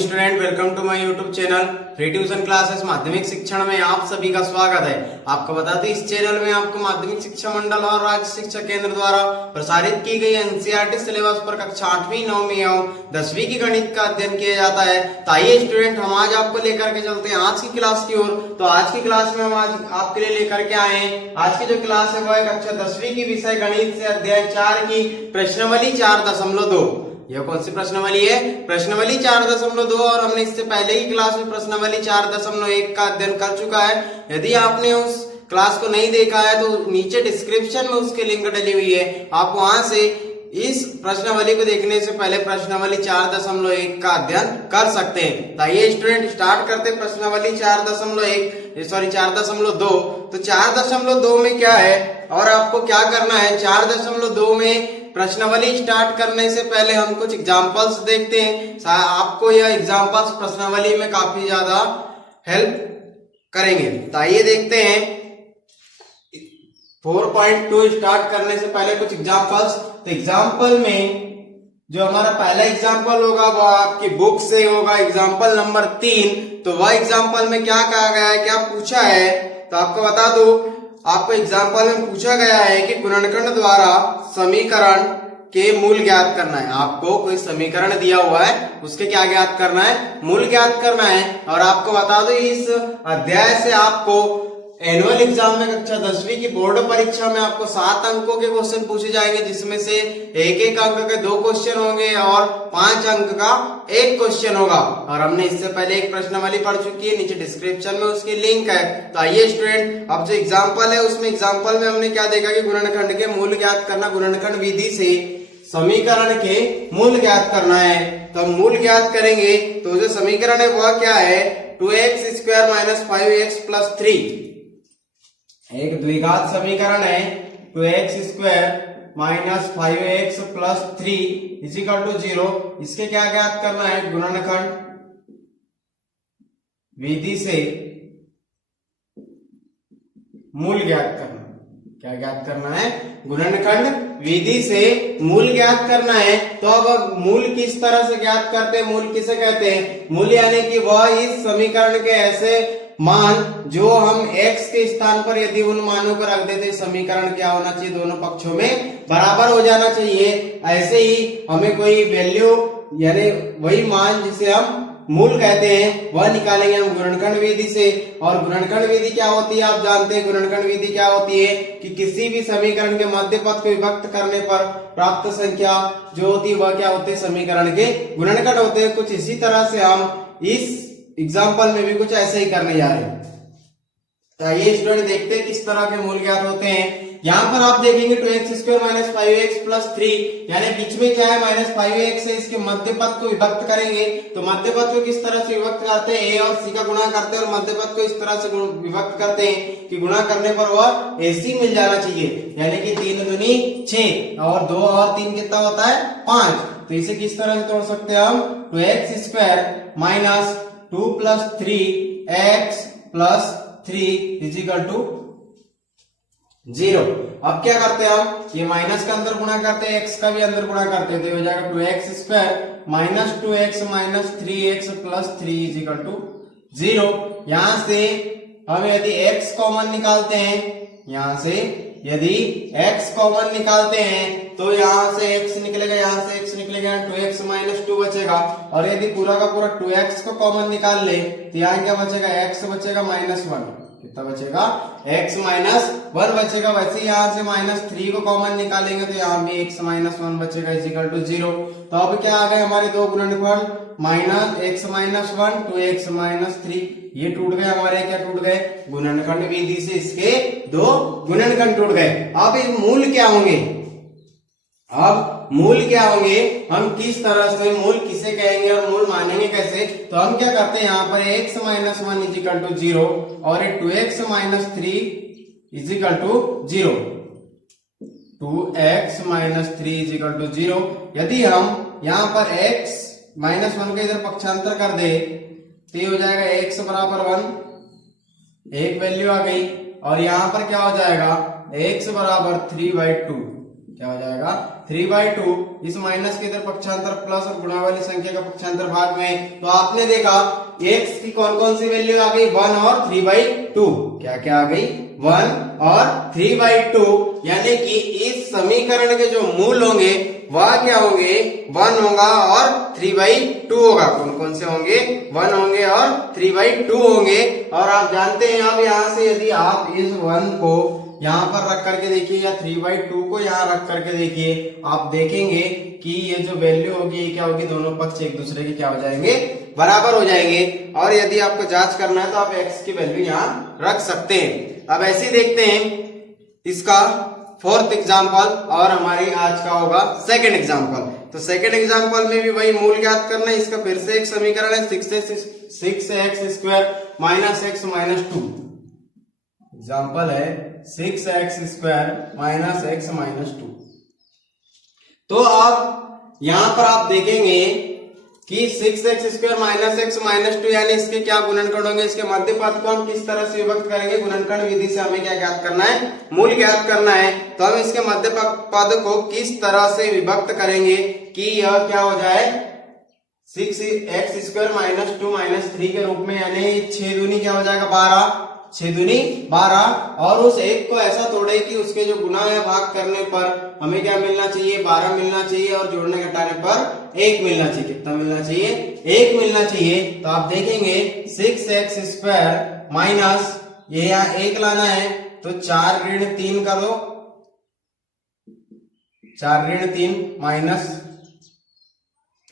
Student, welcome to my YouTube channel free tuition classes माध्यमिक शिक्षण में आप सभी का स्वागत है। आपको बता दें, इस चैनल में आपको माध्यमिक शिक्षा मंडल और राज्य शिक्षा केंद्र द्वारा प्रसारित की गई एनसीईआरटी सिलेबस पर कक्षा 8वीं 9वीं एवं 10वीं की गणित का अध्ययन किया जाता है। तो आइए स्टूडेंट, हम आज आपको लेकर के चलते हैं आज की क्लास की ओर। तो आज की क्लास में हम आज आपके लिए लेकर के आए हैं, आज की जो क्लास है वो है कक्षा 10वीं की विषय गणित से अध्याय 4 की प्रश्नावली 4.2। यह कौन सी प्रश्नावली है? प्रश्नावली 4.2। और हमने इससे पहले की क्लास में प्रश्नावली 4.1 का अध्ययन कर चुका है। यदि आपने उस क्लास को नहीं देखा है तो नीचे डिस्क्रिप्शन में उसकी लिंक डली हुई है, आप वहां से इस प्रश्नावली को देखने से पहले प्रश्नावली 4.1 का अध्ययन कर सकते हैं। तो आइए स्टूडेंट, स्टार्ट करते हैं प्रश्नावली 4.2। तो 4.2 में क्या है और आपको क्या करना है? 4.2 में प्रश्नावली स्टार्ट करने से पहले हम कुछ एग्जांपल्स देखते हैं। आपको यह एग्जांपल्स प्रश्नावली में काफी ज्यादा हेल्प करेंगे। तो आइए देखते हैं 4.2 स्टार्ट करने से पहले कुछ एग्जांपल्स। तो एग्जांपल में जो हमारा पहला एग्जांपल होगा वो आपकी बुक से होगा, एग्जांपल नंबर 3। तो वह एग्जांपल में क्या कहा गया है, क्या पूछा है? तो आपको बता दो, आपको एग्जाम्पल में पूछा गया है कि गुणनखंड द्वारा समीकरण के मूल ज्ञात करना है। आपको कोई समीकरण दिया हुआ है, उसके क्या ज्ञात करना है? मूल ज्ञात करना है। और आपको बता दो, इस अध्याय से आपको एनुअल एग्जाम में कक्षा 10वीं की बोर्ड परीक्षा में आपको 7 अंकों के क्वेश्चन पूछे जाएंगे, जिसमें से एक अंक के 2 क्वेश्चन होंगे और 5 अंक का 1 क्वेश्चन होगा। और हमने इससे पहले एक प्रश्नावली पढ़ चुकी है, नीचे डिस्क्रिप्शन में उसकी लिंक है। तो आइए स्टूडेंट, अब जो एग्जाम्पल है उसमें एग्जाम्पल में हमने क्या देखा कि गुणनखंड के मूल ज्ञात करना, गुणनखंड विधि से समीकरण के मूल ज्ञात करना है। तो हम मूल ज्ञात करेंगे तो जो समीकरण है वह क्या है? 2x² - 5x + 3। एक द्विघात समीकरण है 2x² - 5x + 3 = 0। इसके क्या ज्ञात करना है? गुणनखंड विधि से मूल ज्ञात करना। क्या ज्ञात करना है? गुणनखंड विधि से मूल ज्ञात करना है। तो अब मूल किस तरह से ज्ञात करते हैं? मूल किसे कहते हैं? मूल यानी कि वह इस समीकरण के ऐसे मान जो हम x के स्थान पर यदि उन मानों को रख देते, समीकरण क्या होना चाहिए? दोनों पक्षों में बराबर हो जाना चाहिए। ऐसे ही हमें कोई वैल्यू यानी वही मान जिसे हम मूल कहते हैं वह निकालेंगे हम गुणनखंड विधि से। और गुणनखंड विधि क्या होती है? आप जानते हैं गुणनखंड विधि क्या होती है कि किसी भी समीकरण के मध्य पद को विभक्त करने पर प्राप्त संख्या जो होती है वह क्या होती है? समीकरण के गुणनखंड होते हैं। कुछ इसी तरह से हम इस एग्जाम्पल में भी कुछ ऐसे ही करने जा रहे हैं। तो आइए स्टूडेंट, देखते हैं किस तरह के मूल ज्ञात होते हैं। यहाँ पर आप देखेंगे 2x² - 5x + 3, यानी बीच में क्या है? -5x है। इसके मध्य पद को विभक्त करेंगे। तो मध्य पद को किस तरह से विभक्त करते हैं? a और c का गुणा करते हैं और मध्य पद को इस तरह से विभक्त करते हैं कि गुणा करने पर वह ac मिल जाना चाहिए। यानी कि 3 दूनी 6 और 2 और 3 कितना होता है? 5। तो इसे किस तरह से तोड़ सकते हैं हम? 2x² - 2 + 3x + 3 = 0। अब क्या करते हैं हम? ये माइनस का अंदर गुणा करते हैं, x का भी अंदर गुणा करते हैं। तो हो जाएगा 2x² - 2x - 3x + 3 = 0। यहां से हम यदि x कॉमन निकालते हैं, यहां से यदि x कॉमन निकालते हैं तो यहां से x निकलेगा, यहां से x निकलेगा, 2x - 2 बचेगा। और यदि पूरा का पूरा 2x को कॉमन निकाल ले तो यहाँ क्या बचेगा? x बचेगा -1। कितना बचेगा? x -1 बचेगा। वैसे यहाँ से -3 को कॉमन निकालेंगे तो यहाँ भी x -1 बचेगा = 0। तो अब क्या आ गए हमारे दो गुणनखंड? -x -1 2x -3। ये टूट गए हमारे। क्या टूट गए? गुणनखंड विधि से इसके 2 गुणनखंड टूट गए। अब मूल क्या होंगे? अब मूल क्या होंगे? हम किस तरह से मूल किसे कहेंगे और मूल मानेंगे कैसे? तो हम क्या करते हैं, यहाँ पर x -1 = 0 और 2x - 3 = 0। 2x - 3 = 0। यदि हम यहाँ पर x -1 का इधर पक्षांतर कर दे तो ये हो जाएगा x = 1, एक वैल्यू आ गई। और यहाँ पर क्या हो जाएगा? x = 3/2। क्या हो जाएगा 3/2। इस माइनस के इधर पक्षांतर प्लस और गुणा वाली संख्या का पक्षांतर भाग में। तो आपने देखा x की कौन कौन सी वैल्यू आ गई 1 और 3/2। क्या क्या आ गई 1 और 3/2, यानी कि इस समीकरण के जो मूल होंगे वह क्या होंगे 1 होगा और 3/2 होगा। कौन कौन से होंगे 1 होंगे और 3/2 होंगे। और आप जानते हैं अब यहां से यदि आप इस 1 को यहाँ पर रख करके देखिए या 3/2 को यहाँ रख करके देखिए, आप देखेंगे कि ये जो वैल्यू होगी क्या होगी, दोनों पक्ष एक दूसरे के क्या हो जाएंगे बराबर हो जाएंगे। और यदि आपको जांच करना है तो आप x की वैल्यू यहाँ रख सकते हैं। अब ऐसे ही देखते हैं इसका 4th एग्जाम्पल और हमारी आज का होगा 2nd एग्जाम्पल। तो 2nd एग्जाम्पल में भी वही मूल ज्ञात करना है। इसका फिर से एक समीकरण है 6x² minus x minus 2। Example है 6x² माइनस x माइनस 2। तो अब यहां पर आप देखेंगे कि 6x² माइनस x माइनस 2 यानी इसके क्या गुणनखंड होंगे, इसके मध्य पद को हम किस तरह से विभक्त करेंगे, गुणनखंड विधि से हमें क्या ज्ञात करना है, मूल ज्ञात करना है। तो हम इसके मध्य पद को किस तरह से विभक्त करेंगे कि यह क्या हो जाए 6x² माइनस 2 माइनस 3 के रूप में, यानी 6 दूनी क्या हो जाएगा 12, 6 दूनी 12। और उस एक को ऐसा तोड़े कि उसके जो गुणा या भाग करने पर हमें क्या मिलना चाहिए 12 मिलना चाहिए और जोड़ने घटाने पर 1 मिलना चाहिए। कितना मिलना चाहिए 1 मिलना चाहिए। तो आप देखेंगे 6x² माइनस ये यहाँ 1 लाना है तो 4 ऋण 3 कर दो, 4 ऋण 3 minus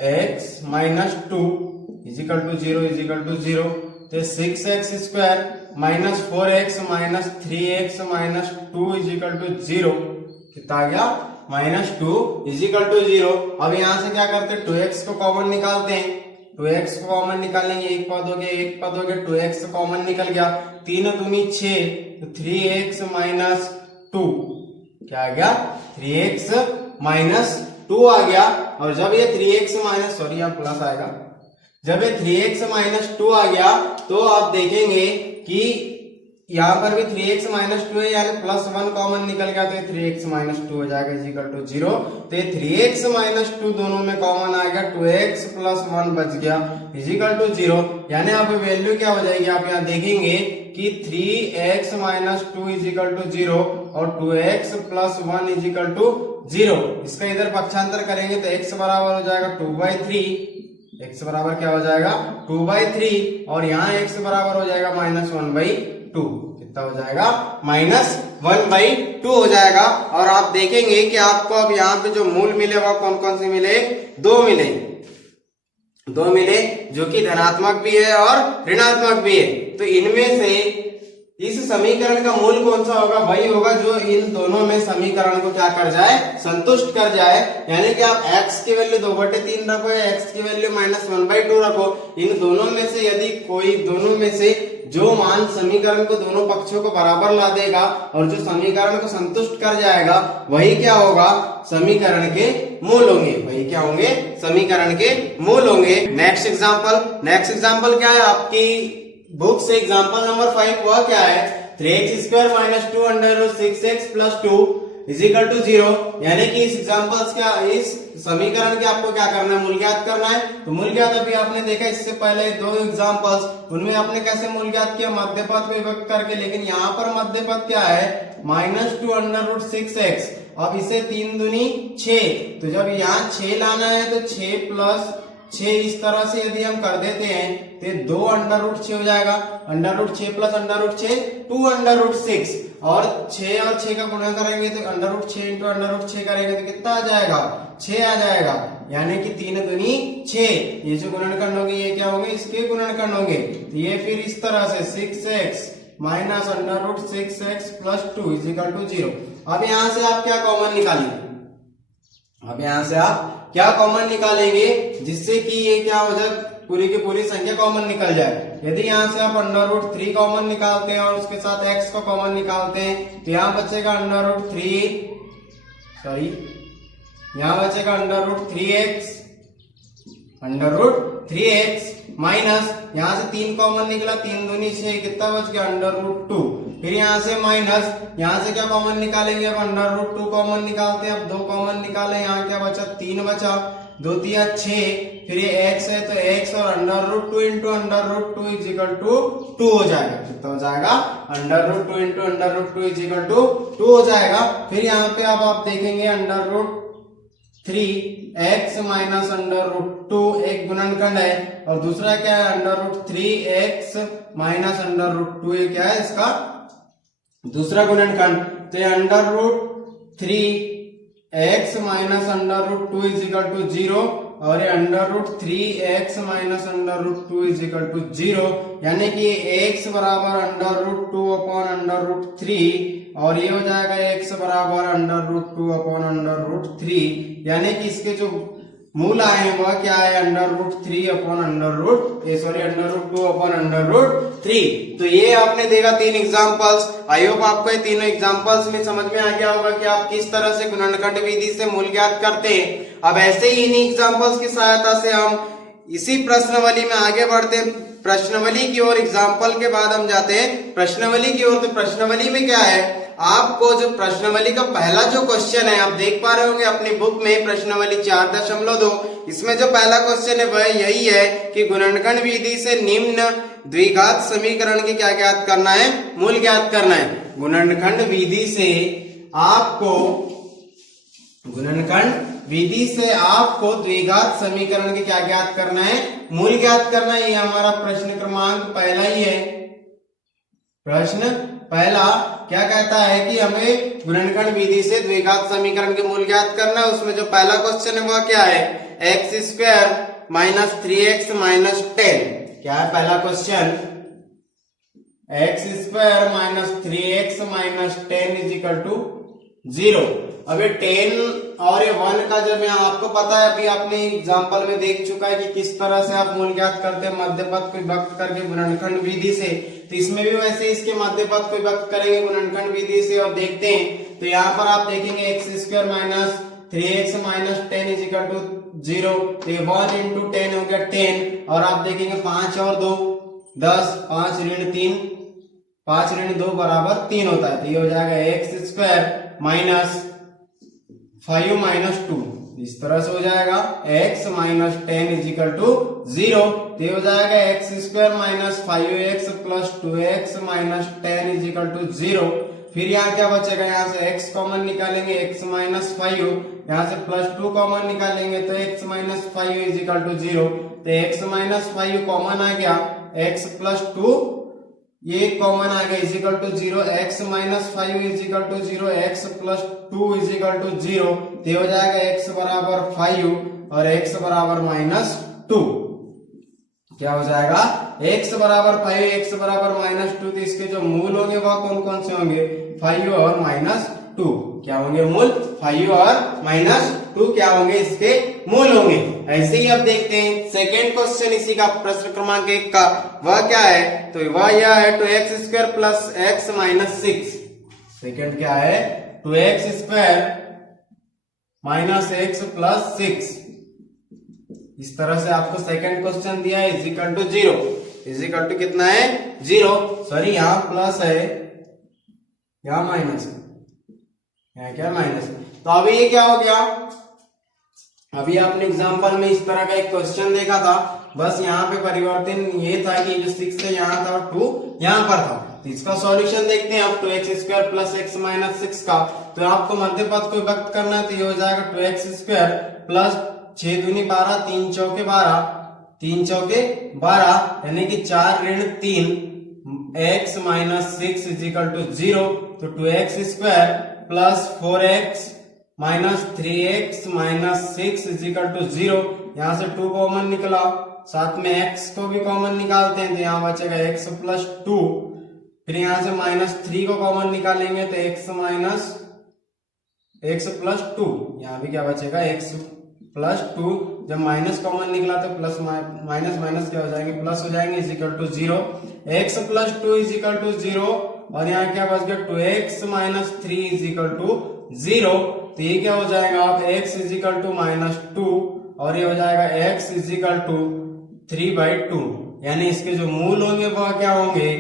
x minus 2 equal to 0 तो 6x² minus 4x minus 3x minus 2 equal to 0। कितना आ गया -2 इजिकल टू 0। अब यहां से क्या करते हैं 2x को कॉमन निकालते हैं। 2x को कॉमन निकालेंगे, एक पद हो गया 2x कॉमन निकल गया, 3 दूनी 6 तो 3x माइनस 2 क्या आ गया 3x माइनस 2 आ गया। और जब ये 3x माइनस यहाँ प्लस आएगा, जब ये 3x माइनस 2 आ गया तो आप देखेंगे कि यहाँ पर भी 3x माइनस 2 है यानी +1 कॉमन निकल गया तो ये 3x माइनस 2 हो जाएगा इजिकल टू 0। तो ये 3x माइनस 2 दोनों में कॉमन आ गया, 2x प्लस 1 बच गया इजिकल टू 0। यानी अब वैल्यू क्या हो जाएगी, आप यहाँ देखेंगे कि 3x माइनस 2 इजिकल टू 0 और 2x प्लस 1 इजिकल टू 0। इसका इधर पक्षांतर करेंगे तो x बराबर हो जाएगा 2/3, x बराबर क्या हो जाएगा 2/3 और यहाँ x बराबर हो जाएगा -1/2। कितना हो जाएगा -1/2 हो जाएगा। और आप देखेंगे कि आपको अब यहाँ पे जो मूल मिले वह कौन कौन से मिले, दो मिले जो कि धनात्मक भी है और ऋणात्मक भी है। तो इनमें से इस समीकरण का मूल कौन सा होगा, वही होगा जो इन दोनों में समीकरण को क्या कर जाए, संतुष्ट कर जाए। यानी कि आप x की वैल्यू 2/3 रखो या x की वैल्यू -1/2 रखो, इन दोनों में से यदि कोई दोनों में से जो मान समीकरण को दोनों पक्षों को बराबर ला देगा और जो समीकरण को संतुष्ट कर जाएगा वही क्या होगा, समीकरण के मूल होंगे। वही क्या होंगे, समीकरण के मूल होंगे। नेक्स्ट एग्जाम्पल क्या है आपकी बुक से, एग्जाम्पल नंबर 5 हुआ क्या है 3x² minus 2 under 6x plus 2 equal to 0। यानी कि इस एग्जाम्पल्स का, इस समीकरण के आपको क्या करना है, मूल ज्ञात करना है। तो मूल ज्ञात अभी आपने देखा इससे पहले 2 एग्जाम्पल्स, उनमें आपने कैसे मूल ज्ञात किया, मध्यपद विभक्त करके। लेकिन यहाँ पर मध्यपद क्या है -2 अंडर 6x। अब इसे 3 दूनी 6, तो जब यहाँ 6 लाना है तो 6 प्लस 6 इस तरह से यदि हम कर देते हैं तो 2 अंडर 6 हो जाएगा, √6 प्लस √6 2√6 और 6 और 6 का गुणा करेंगे तो √6 इंटू √6 करेंगे तो कितना आ जाएगा 6 आ जाएगा। यानी कि 3 दूनी 6, ये जो गुणनखंड होंगे ये क्या होंगे, इसके गुणनखंड होंगे। तो ये फिर इस तरह से 6x minus √6x plus 2 equal to 0। अब यहां से आप क्या कॉमन निकालेंगे, जिससे कि ये क्या हो जाए, पूरी की पूरी संख्या कॉमन निकल जाए। यदि यहाँ से आप √3 कॉमन निकालते हैं और उसके साथ x को कॉमन निकालते हैं तो यहाँ बचेगा √3x माइनस यहाँ से 3 कॉमन निकला, 3 दूनी 6, कितना बच गया √2। फिर यहाँ से माइनस, यहाँ से क्या कॉमन निकालेंगे, अब अंडर रूट 2 कॉमन निकालते हैं। अब 2 कॉमन निकाले, यहाँ क्या बचा, 3 बचा, 2 तिया 6, फिर ये x है तो x और under root 2 into under root 2 is equal to 2 हो जाएगा। कितना हो जाएगा, under root 2 into under root 2 is equal to 2 हो जाएगा। फिर यहाँ पे अब आप देखेंगे under root 3x minus under root 2 एक गुणनखंड है, और दूसरा क्या है, under root 3x minus under root 2, ये क्या है, इसका दूसरा गुणनखंड। तो ये under root 3x minus under root 2 is equal to 0, और ये under root 3x minus under root 2 is equal to 0, यानी कि x बराबर under root 2 upon under root 3, और ये हो जाएगा x बराबर under root 2 upon under root 3, यानी कि इसके जो मूल आए हैं वह क्या है, under root 3 upon under root under root 2 upon under root 3। तो ये आपने देखा 3 एग्जांपल्स। आई होप आपको ये तीनों एग्जांपल्स में समझ में आ गया होगा कि आप किस तरह से गुणनखंड विधि से मूल ज्ञात करते हैं। अब ऐसे ही इन्हीं एग्जांपल्स की सहायता से हम इसी प्रश्नावली में आगे बढ़ते हैं, प्रश्नावली की ओर। एग्जाम्पल के बाद हम जाते हैं प्रश्नावली की ओर। तो प्रश्नावली में क्या है, आपको जो प्रश्नावली का पहला जो क्वेश्चन है, आप देख पा रहे होंगे अपनी बुक में प्रश्नावली 4.2, इसमें जो पहला क्वेश्चन है वह यही है कि गुणनखंड विधि से निम्न द्विघात समीकरण की क्या ज्ञात करना है, मूल ज्ञात करना है। गुणनखंड विधि से आपको द्विघात समीकरण की क्या ज्ञात करना है, मूल ज्ञात करना है। ये हमारा प्रश्न क्रमांक पहला ही है। प्रश्न पहला क्या कहता है कि हमें गुणनखंड विधि से द्विघात समीकरण के मूल ज्ञात करना है। उसमें जो पहला क्वेश्चन है वह क्या है, X square minus 3x minus 10। क्या है पहला question, x square minus 3x minus 10 is equal to 0। अब ये 10 और ये 1 का जब यहाँ आपको पता है, अभी आपने एग्जाम्पल में देख चुका है कि किस तरह से आप मूल ज्ञात करते हैं मध्य पद को विभक्त करके गुणनखंड विधि से। तो इसमें भी वैसे इसके मध्य पद को विभक्त करेंगे गुणनखंड विधि से और देखते हैं। तो यहाँ पर आप देखेंगे x square minus 3x minus 10 is equal to 0। तो 1 इंटू 10 हो गया 10, और आप देखेंगे 5 और 2 10, 5 ऋण 3, 5 ऋण 2 बराबर 3 होता है। तो ये हो जाएगा एक्स स्क्वायर माइनस 5 माइनस 2, इस तरह से हो जाएगा x minus 10 is equal to 0। तो हो जाएगा x square minus 5x plus 2x minus 10 is equal to 0। फिर यहाँ क्या बचेगा, यहाँ से x कॉमन निकालेंगे, x माइनस 5, यहाँ से प्लस 2 कॉमन निकालेंगे तो x minus 5 is equal to 0। तो x माइनस 5 कॉमन आ गया, x प्लस 2 ये कॉमन आ गया is equal to 0, x minus 5 is equal to 0, x plus 2 is equal to 0। तो हो जाएगा x बराबर 5 और x बराबर माइनस 2। क्या हो जाएगा, x बराबर 5, x बराबर माइनस 2। तो इसके जो मूल होंगे वह कौन कौन से होंगे, 5 और माइनस 2। क्या होंगे मूल, 5 और माइनस 2 क्या होंगे, इसके मूल होंगे। ऐसे ही अब देखते हैं सेकेंड क्वेश्चन इसी का, प्रश्न क्रमांक 1 का, वह क्या है, तो वह यह है 2x square plus x minus 6। Second क्या है, 2x square minus x plus 6। इस तरह से आपको सेकेंड क्वेश्चन दिया है, is equal to 0। Is equal to कितना है, 0, सॉरी यहाँ प्लस है, यहाँ माइनस है, यहाँ क्या माइनस। तो अभी ये क्या हो गया, अभी आपने एग्जांपल में इस तरह का एक क्वेश्चन देखा था, बस यहाँ पे परिवर्तन ये था कि जो 6 है यहाँ था और 2 यहाँ पर था। तो इसका सॉल्यूशन देखते हैं अब 2x square plus x minus 6 का। तो आपको मध्य पद को विभक्त करना है, तो ये हो जाएगा 2x स्क्वायर प्लस 6 दूनी 12, 3 चौके 12, 3 चौके 12, यानी कि 4 ऋण 3 x minus 6 is equal to 0। तो 2x square plus 4x minus 3x minus 6 is equal to 0। यहाँ से 2 कॉमन निकला, साथ में x को भी कॉमन निकालते हैं, तो यहाँ बचेगा x प्लस 2। फिर यहाँ से माइनस 3 को कॉमन निकालेंगे तो x माइनस x प्लस 2, यहाँ भी क्या बचेगा x प्लस 2। जब माइनस कॉमन निकला तो प्लस माइनस माइनस क्या हो जाएंगे, प्लस हो जाएंगे, is equal to 0। x plus 2 is equal to 0, और यहाँ क्या बच गया 2x minus 3 is equal to 0। तो ये क्या हो जाएगा, अब x is equal to minus 2, और ये हो जाएगा x इज इक्वल टू 3/2। यानी इसके जो मूल होंगे वह क्या होंगे,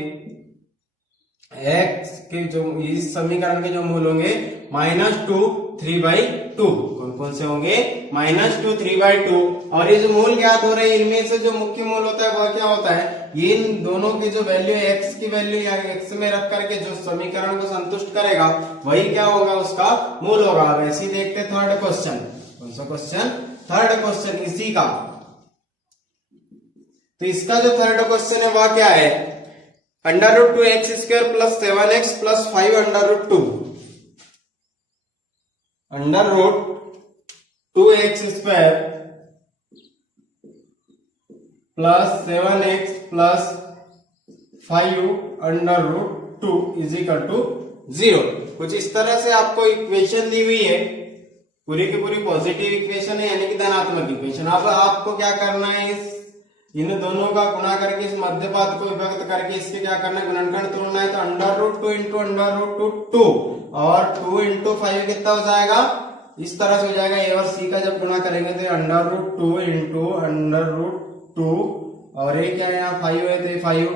x के जो इस समीकरण के जो मूल होंगे -2 3/2। कौन कौन से होंगे? -2 3/2। और ये जो मूल ज्ञात हो रहे हैं इनमें से जो मुख्य मूल होता है वह क्या होता है? इन दोनों की जो वैल्यू है x की वैल्यू या x में रख करके जो समीकरण को संतुष्ट करेगा वही क्या होगा? उसका मूल होगा। वैसे ही देखते थर्ड क्वेश्चन। कौन सा क्वेश्चन? थर्ड क्वेश्चन इसी का। तो इसका जो थर्ड क्वेश्चन है वह क्या है? √2x² + 7x + 5 √2 √2x² + 7x + 5 √2 = 0। कुछ इस तरह से आपको इक्वेशन दी हुई है, पूरी की पूरी पॉजिटिव इक्वेशन है यानी कि धनात्मक इक्वेशन। अब आपको क्या करना है? इन दोनों का गुणा करके इस मध्यपात को विभक्त करके इसके क्या करना है? गुणनखंड तोड़ना है। तो √2 × √2 और 2 × 5 कितना हो जाएगा? इस तरह से हो जाएगा। ए और सी का जब गुणा करेंगे तो √2 × √2 और ये क्या है? यहाँ 5 है तो 5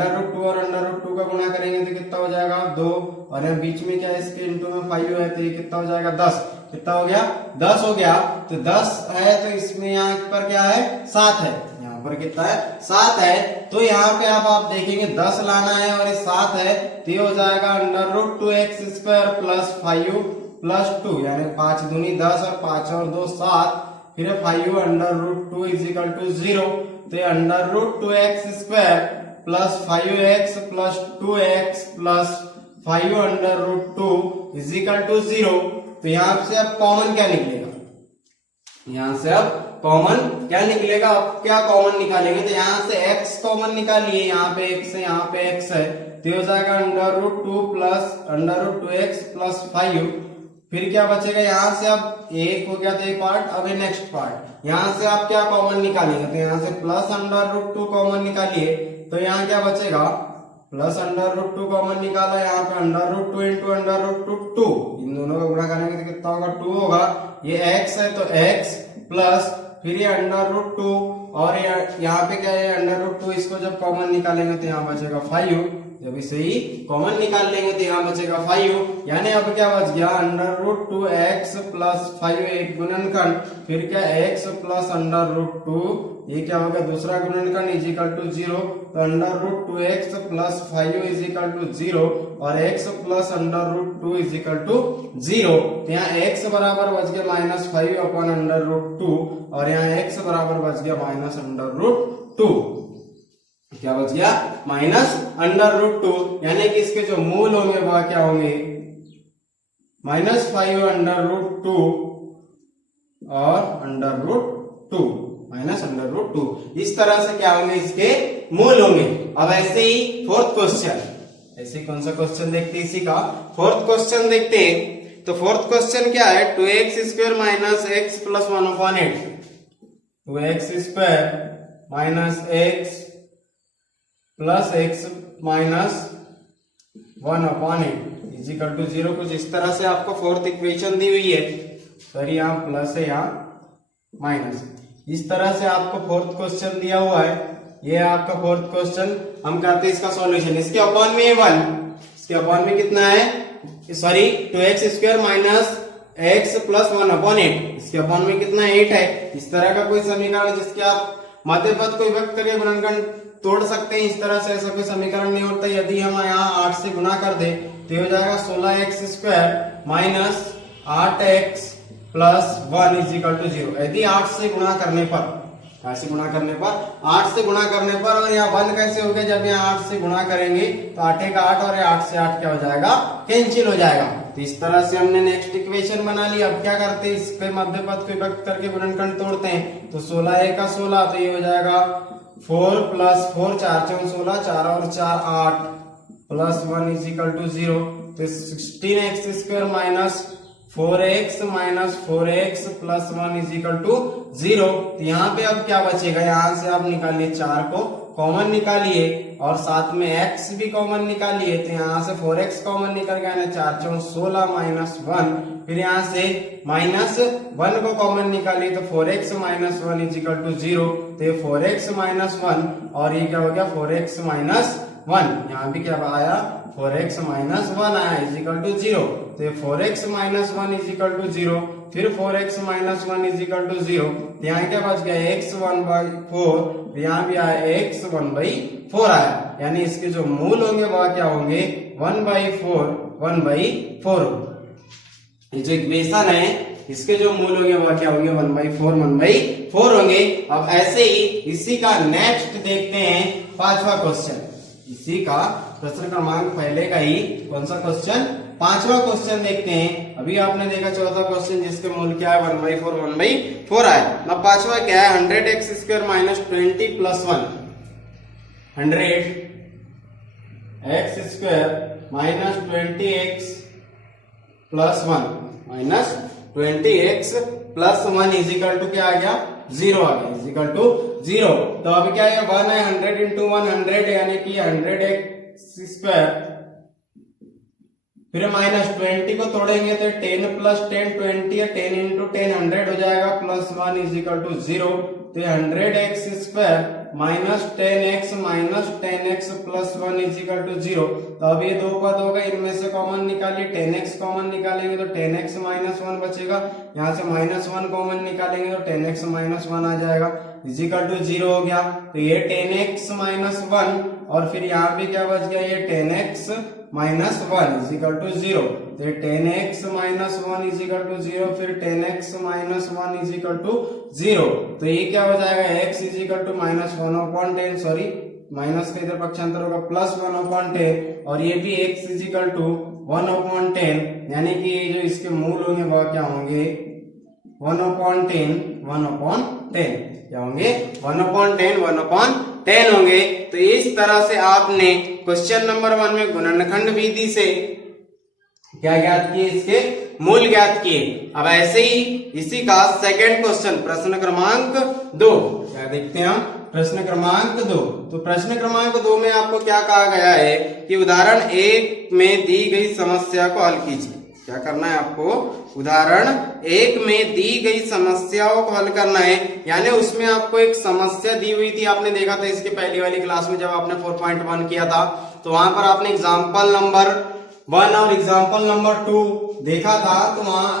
√2 और √2 का गुणा करेंगे तो कितना हो जाएगा? 2 और यहाँ बीच में क्या है? इसके इंटू में 5 है तो ये कितना हो जाएगा? 10। कितना हो गया? 10 हो गया। तो 10 है तो इसमें यहाँ पर क्या है? 7 है। यहाँ पर कितना है? 7 है। तो यहाँ पे अब आप देखेंगे 10 लाना है और ये 7 है तो ये हो जाएगा √2x² + 5 + 2 यानी 5 दूनी 10 और 5 और 2 7 फिर 5 √2 = 0। तो ये √2x² + 5x + 2x + 5 √2 = 0। तो यहाँ से अब कॉमन क्या निकलेगा? यहाँ से अब कॉमन क्या निकलेगा? अब क्या कॉमन निकालेंगे? तो यहाँ से x कॉमन निकालिए। यहाँ पे x है, यहाँ पे x है तो हो जाएगा √2 + √2x + 5। फिर क्या बचेगा? यहाँ से अब एक हो गया तो एक पार्ट। अब ये नेक्स्ट पार्ट। यहाँ से आप क्या कॉमन निकालेंगे? तो यहाँ से +√2 कॉमन निकालिए तो यहाँ क्या बचेगा? +√2 कॉमन निकाला। यहाँ पे √2 × √2 इन दोनों का गुणा करेंगे तो कितना होगा? 2 होगा। ये x है तो x प्लस फिर ये √2 और यहाँ पे क्या है? √2 इसको जब कॉमन निकालेंगे तो यहाँ बचेगा 5। जब इसे ही कॉमन निकाल लेंगे तो यहाँ बचेगा 5। यानी अब क्या बच गया? √2x + 5 एक गुणनखंड फिर क्या x + √2 ये क्या होगा? दूसरा गुणनखंड = 0। तो √2x + 5 = 0 और x + √2 = 0। तो यहाँ x बराबर बच गया -5/√2 और यहाँ x बराबर बच गया -√2। क्या बच गया? -√2 यानी कि इसके जो मूल होंगे वह क्या होंगे? -5/√2 और √2 -√2। इस तरह से क्या होंगे? इसके मूल होंगे। अब ऐसे ही फोर्थ क्वेश्चन, ऐसे कौन सा क्वेश्चन देखते हैं? इसी का फोर्थ क्वेश्चन देखते हैं। तो फोर्थ क्वेश्चन क्या है? 2x² - x + 1/8 2x² - x + x - 1/8 = 0। कुछ इस तरह से आपको फोर्थ इक्वेशन दी हुई है। सॉरी यहाँ प्लस है, यहाँ माइनस। इस तरह से आपको फोर्थ क्वेश्चन दिया हुआ है। ये आपका फोर्थ क्वेश्चन। हम करते हैं इसका सॉल्यूशन। इसके अपॉन में 1, इसके अपॉन में कितना है? सॉरी 2x² - x + 1/8 इसके अपॉन में कितना? 8 है। इस तरह का कोई समीकरण जिसके आप मध्यपद को विभक्त करके गुणनखंड तोड़ सकते हैं, इस तरह से ऐसा कोई समीकरण नहीं होता। यदि हम यहाँ 8 से गुणा कर दे तो हो जाएगा 16x² - 8x + 1 = 0। यदि 8 से गुणा करने पर, कैसे गुणा करने पर? 8 से गुणा करने पर। और यहाँ 1 कैसे हो गया? जब यहाँ 8 से गुणा करेंगे तो 8 का 8 और 8 से 8 क्या हो जाएगा? कैंसिल हो जाएगा। तो इस तरह से हमने नेक्स्ट इक्वेशन बना ली। अब क्या करते हैं? इसके मध्यपद को विभक्त करके गुणनखंड तोड़ते हैं। तो 16 × 1 = 16 तो ये हो जाएगा 4 + 4 4 × 16 4 और 4 8 + 1 = 0। तो 16x² - 4x - 4x + 1 = 0। तो यहाँ पे अब क्या बचेगा? यहाँ से आप निकालिए 4 को कॉमन निकालिए और साथ में x भी कॉमन निकालिए। तो यहाँ से 4x कॉमन निकल गया ना, 4 × 16 -1। फिर यहाँ से -1 को कॉमन निकालिए तो 4x - 1 = 0। तो ये 4x - 1 और ये क्या हो गया? 4x - 1, यहाँ भी क्या आया 4x माइनस 1 आया इज इक्वल टू 0, तो 4x minus 1 is equal to 0, फिर 4x minus 1 is equal to 0, यहाँ क्या बच गया x 1/4, यहाँ भी आया x 1/4 आया, यानी इसके जो मूल होंगे वह क्या होंगे 1/4 ये जो इक्वेशन है इसके जो मूल होंगे वह क्या होंगे 1/4 होंगे। अब ऐसे ही इसी का नेक्स्ट देखते हैं 5वां क्वेश्चन, इसी का प्रश्न क्रमांक पहले का ही कौन सा क्वेश्चन 5वां क्वेश्चन देखते हैं। अभी आपने देखा चौथा क्वेश्चन जिसके मूल क्या है 1/4 आए। अब 5वां क्या है 100x² minus 20 plus 1, 100x² minus 20x plus 1 minus 20x plus 1 is equal to क्या आ गया 0 आ गया, इज इक्वल टू 0। तो अभी क्या है 1 है 100 इंटू 1 100 यानी कि 100x², फिर माइनस 20 को तोड़ेंगे तो 10 प्लस 10 20 है, 10 इंटू 10 100 हो जाएगा, प्लस 1 इज इक्वल टू 0, तो 100x² minus 10x minus 10x plus 1 is equal to 0। तो अब ये दो पद होगा, इनमें से कॉमन निकालिए, 10x कॉमन निकालेंगे तो 10x माइनस 1 बचेगा, यहाँ से माइनस 1 कॉमन निकालेंगे तो 10x माइनस 1 आ जाएगा, इज इक्वल टू 0 हो गया। तो ये 10x माइनस 1 और फिर यहाँ पे क्या बच गया ये 10x minus 1 is equal to 0, तो 10x minus 1 is equal to 0, फिर 10x minus 1 is equal to 0, तो ये क्या हो जाएगा x is equal to minus 1/10, sorry minus का इधर पक्षांतर होगा प्लस 1/10, और ये भी x इज इक्वल टू 1/10, यानी कि ये जो इसके मूल होंगे वह क्या होंगे 1/10 क्या होंगे 1/10 होंगे। तो इस तरह से आपने क्वेश्चन नंबर 1 में गुणनखंड विधि से क्या ज्ञात किए, इसके मूल ज्ञात किए। अब ऐसे ही इसी का सेकंड क्वेश्चन प्रश्न क्रमांक 2 क्या देखते हैं हम, प्रश्न क्रमांक 2। तो प्रश्न क्रमांक 2 में आपको क्या कहा गया है कि उदाहरण 1 में दी गई समस्या को हल कीजिए। क्या करना है आपको, उदाहरण 1 में दी गई समस्याओं को हल करना है, यानी उसमें आपको एक समस्या दी हुई थी, आपने देखा था इसके पहली वाली क्लास में जब आपने 4.1 किया था, तो वहां पर आपने एग्जाम्पल नंबर 1 और एग्जाम्पल नंबर 2 देखा था, तो वहां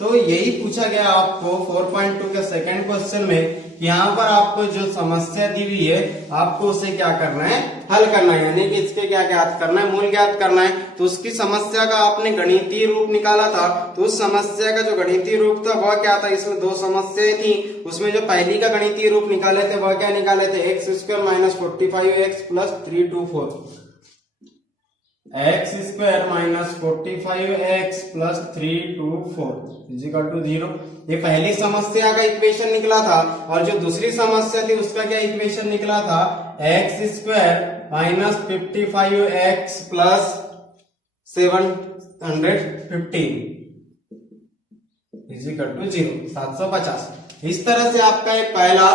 तो यही पूछा गया आपको 4.2 के सेकंड क्वेश्चन में, यहाँ पर आपको जो समस्या दी हुई है आपको उसे क्या करना है, हल करना है, यानी कि इसके क्या ज्ञात करना है, मूल ज्ञात करना है। तो उसकी समस्या का आपने गणितीय रूप निकाला था, तो उस समस्या का जो गणितीय रूप था वह क्या था, इसमें 2 समस्याएं थी, उसमें जो पहली का गणितीय रूप निकाले थे वह क्या निकाले थे x² minus 45x plus 324, x² minus 45x plus 324 is equal to 0। ये पहली समस्या का इक्वेशन निकला था, और जो दूसरी समस्या थी उसका क्या इक्वेशन निकला था, x² minus 55x plus 715 is equal to 0, 750। इस तरह से आपका एक पहला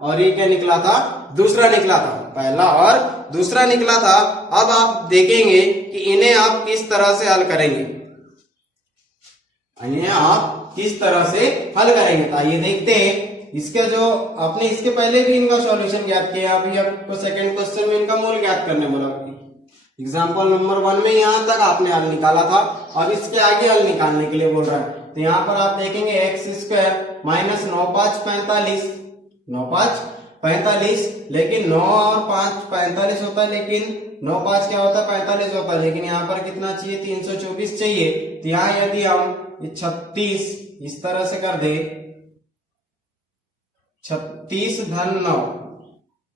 और ये क्या निकला था, दूसरा निकला था, पहला और दूसरा निकला था। अब आप देखेंगे कि इन्हें आप किस तरह से हल करेंगे, इन्हें आप किस तरह से हल करेंगे। तो आइए देखते हैं, इसका जो आपने इसके पहले भी इनका सॉल्यूशन ज्ञात किया, अभी आपको सेकंड क्वेश्चन में इनका मूल ज्ञात करने बोला, एग्जाम्पल नंबर 1 में यहां तक आपने हल निकाला था, और इसके आगे हल निकालने के लिए बोल रहा है। तो यहाँ पर आप देखेंगे x² माइनस 9 5 45, 9 5 45, लेकिन 9 और 5 45 होता है, लेकिन 9 5 क्या होता है 45 होता है, लेकिन यहाँ पर कितना चाहिए 324 चाहिए। तो यहाँ यदि हम 36 इस तरह से कर दे, 36 धन 9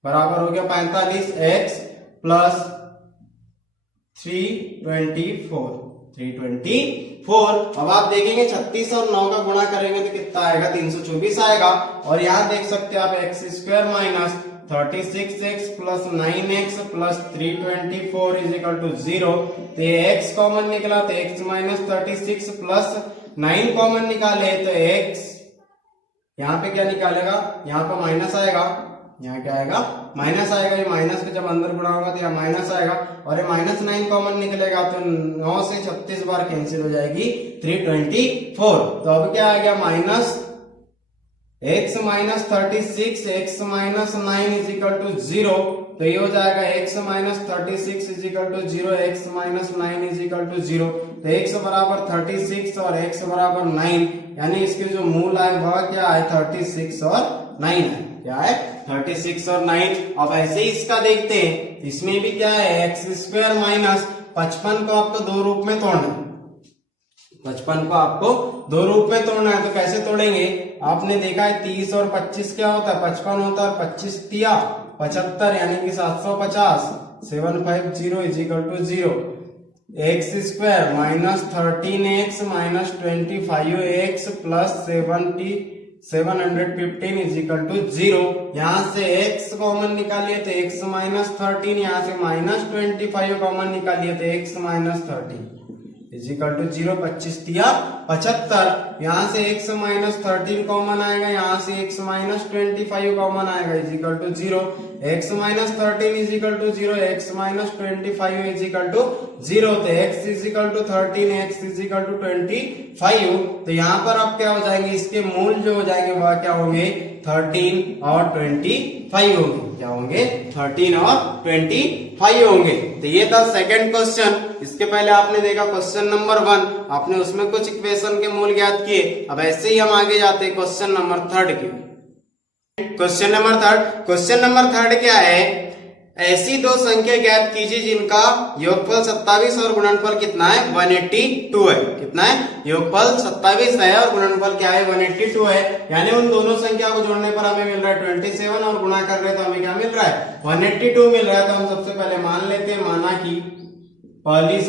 बराबर हो गया 45x प्लस 324। अब आप देखेंगे 36 और 9 का गुणा करेंगे तो कितना आएगा 324 आएगा, और यहाँ देख सकते हैं आप x² minus 36x plus 9x plus 324 is equal to 0। तो x कॉमन निकला तो x माइनस 36 प्लस 9 कॉमन निकाले तो x यहाँ पे क्या निकालेगा, यहाँ पे माइनस आएगा, यहाँ क्या आएगा माइनस आएगा, ये माइनस के जब अंदर गुणा होगा तो यहाँ माइनस आएगा, और ये माइनस 9 कॉमन निकलेगा तो 9 से 36 बार कैंसिल हो जाएगी 324। तो अब क्या आ गया minus x minus 36 x minus 9 is equal to 0। तो ये हो जाएगा x minus 36 is equal to 0, x minus 9 is equal to 0। तो x बराबर 36 और x बराबर 9, यानी इसके जो मूल आए वह क्या है 36 और 9 है। क्या है 36 और 9। अब ऐसे ही इसका देखते हैं, इसमें भी क्या है एक्स स्क्वायर माइनस 55 को आपको दो रूप में तोड़ना है। 55 को आपको दो रूप में तोड़ना है, तो कैसे तोड़ेंगे? आपने देखा है 30 और 25 क्या होता है 55 होता है, 25 तिया 75 यानी कि 750। 750 is equal to 0। X square minus 13x minus 25x plus 715 is equal to 0। यहाँ से x कॉमन निकालिए तो x माइनस 13, यहाँ से माइनस 25 कॉमन निकालिए तो x minus 13 is equal to 0। 25 तिया 75, यहाँ से x माइनस 13 कॉमन आएगा, यहाँ से x माइनस 25 कॉमन आएगा is equal to 0। x minus 13 is equal to 0, x minus 25 is equal to 0। तो x is equal to 13, x is equal to 25। तो यहाँ पर अब क्या हो जाएंगे, इसके मूल जो हो जाएंगे वह क्या होंगे 13 और 25 होंगे। क्या होंगे 13 और 25 होंगे। तो ये था सेकंड क्वेश्चन। इसके पहले आपने देखा क्वेश्चन नंबर 1, आपने उसमें कुछ इक्वेशन के मूल ज्ञात किए। अब ऐसे ही हम आगे जाते हैं क्वेश्चन नंबर 3 के। क्वेश्चन नंबर 3 क्या है, ऐसी दो संख्या ज्ञात कीजिए जिनका योगफल 27 और गुणनफल कितना है 182 है। कितना है? योगफल 27 है और गुणनफल क्या है 182 है। यानी उन दोनों संख्या को जोड़ने पर हमें मिल रहा है 27 और गुणा कर रहे हैं तो हमें क्या मिल रहा है 182 मिल रहा है। तो हम सबसे पहले मान लेते हैं, माना कि पहली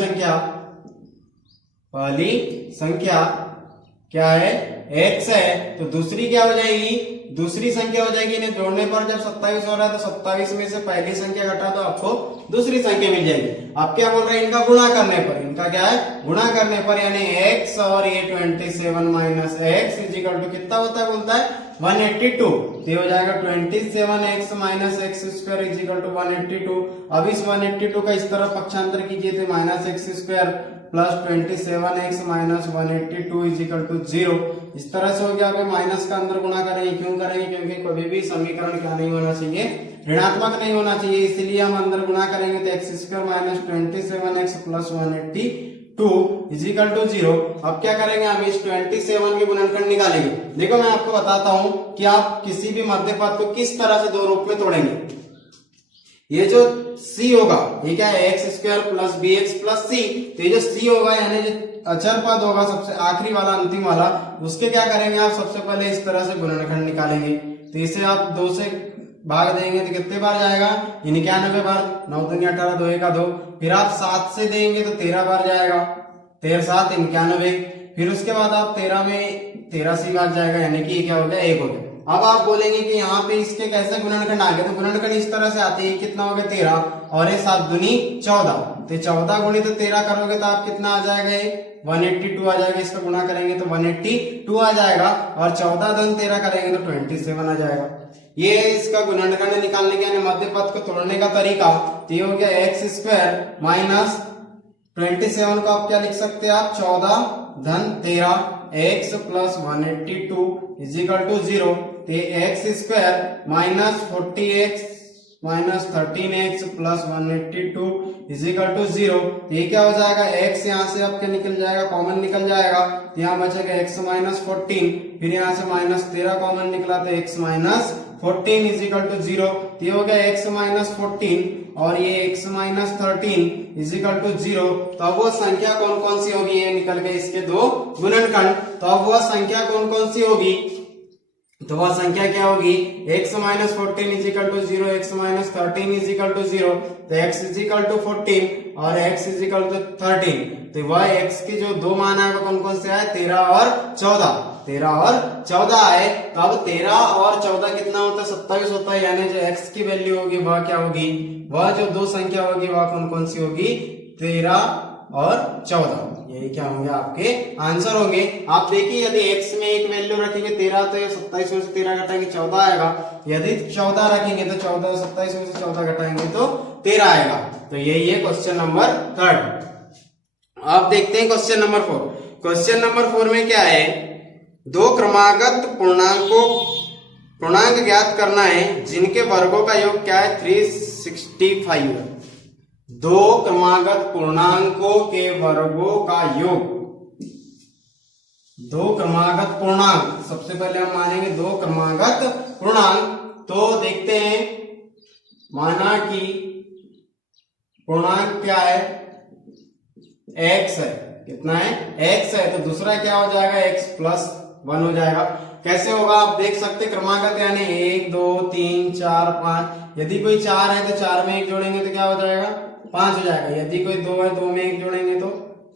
संख्या क्या है x है, तो दूसरी क्या हो जाएगी, दूसरी संख्या हो जाएगी। इन्हें जोड़ने पर जब 27 हो रहा है तो 27 में से पहली संख्या घटा तो आपको दूसरी संख्या मिल जाएगी। आप क्या बोल रहे हैं, इनका गुणा करने पर, इनका क्या है गुणा करने पर, यानी x और ये 27 minus x is equal to कितना होता है, बोलता है 182। तो हो जाएगा 27x minus x square is equal to 182। अब इस 182 का इस तरफ पक्षांतर कीजिए तो minus x square plus 27x minus 182 is equal to 0। इस तरह से हो गया। अब माइनस का अंदर गुणा करेंगे, क्यों करेंगे, क्योंकि कभी भी समीकरण क्या नहीं होना चाहिए, ऋणात्मक नहीं होना चाहिए, इसलिए हम अंदर गुणा करेंगे तो x square minus 27x plus 182 is equal to 0। अब क्या करेंगे, हम इस 27 के गुणनखंड निकालेंगे। देखो मैं आपको बताता हूं कि आप किसी भी मध्य पद को किस तरह से दो रूप में तोड़ेंगे। ये जो c होगा ये क्या है X square plus B X plus C. तो ये जो c होगा यानी जो अचर पद होगा सबसे आखिरी वाला अंतिम वाला, उसके क्या करेंगे आप सबसे पहले इस तरह से गुणनखंड निकालेंगे। तो इसे आप 2 से भाग देंगे तो कितने बार जाएगा 91 बार, 9 दूनी 18, 2 का 2। फिर आप 7 से देंगे तो 13 बार जाएगा, 13 7 91। फिर उसके बाद आप 13 में 13 सी बार जाएगा, यानी कि क्या हो गया 1 हो गया। अब आप बोलेंगे कि यहाँ पे इसके कैसे गुणनखंड आ गए, तो गुणनखंड इस तरह से आते हैं, कितना हो गया 13 और ये 7 दूनी 14। तो 14 गुणित 13 करोगे तो आप कितना आ जाएगा, 182 आ जाएगा। इसका गुणा करेंगे तो 182 आ जाएगा और 14 धन 13 करेंगे तो 27 आ जाएगा। ये है इसका गुणनखंड निकालने के, यानी मध्य पद को तोड़ने का तरीका। तो ये हो गया एक्स स्क्वायर माइनस 27 को आप क्या लिख सकते हैं, आप 14 धन 13 x plus 182 is equal to 0। तो x square minus 40x minus 13x plus 182 is equal to 0। ये क्या हो जाएगा, x यहाँ से आपके निकल जाएगा, कॉमन निकल जाएगा, तो यहाँ बचेगा x माइनस 14। फिर यहाँ से माइनस 13 कॉमन निकला तो x minus 14 is equal to 0। तो ये हो गया x माइनस 14 और ये x minus 13 is equal to 0। तो अब वो संख्या कौन कौन सी होगी, ये निकल गए इसके दो गुणनखंड। तो अब वह संख्या कौन कौन सी होगी, तो वह संख्या क्या होगी, x minus 14 is equal to 0, x minus 13 is equal to 0। तो x इज इक्वल टू 14 और x इज इक्वल टू 13। तो वह x की जो दो मान है वो कौन कौन से आए, 13 और 14। 13 और 14 आए। तो अब 13 और 14 कितना होता है, 27 होता है। यानी जो x की वैल्यू होगी वह क्या होगी, वह जो दो संख्या होगी वह कौन कौन सी होगी, 13 और 14। यही क्या होंगे आपके आंसर होंगे। आप देखिए यदि x में एक वैल्यू रखेंगे 13 तो ये 27 में से 13 घटाएंगे 14 आएगा। यदि 14 रखेंगे तो 14 27 में से 14 घटाएंगे तो 13 आएगा। तो यही है क्वेश्चन नंबर 3। अब देखते हैं क्वेश्चन नंबर 4। क्वेश्चन नंबर 4 में क्या है, दो क्रमागत पूर्णांक ज्ञात करना है जिनके वर्गों का योग क्या है 365 दो क्रमागत पूर्णांकों के वर्गों का योग। दो क्रमागत पूर्णांक, सबसे पहले हम मानेंगे दो क्रमागत पूर्णांक। तो देखते हैं, माना कि पूर्णांक क्या है, x है। कितना है, x है। तो दूसरा क्या हो जाएगा, x+1 हो जाएगा। कैसे होगा आप देख सकते, क्रमागत यानी 1 2 3 4 5। यदि कोई 4 है तो 4 में 1 जोड़ेंगे तो क्या हो जाएगा, 5 हो जाएगा। यदि कोई 2 है, 2 में 1 जोड़ेंगे तो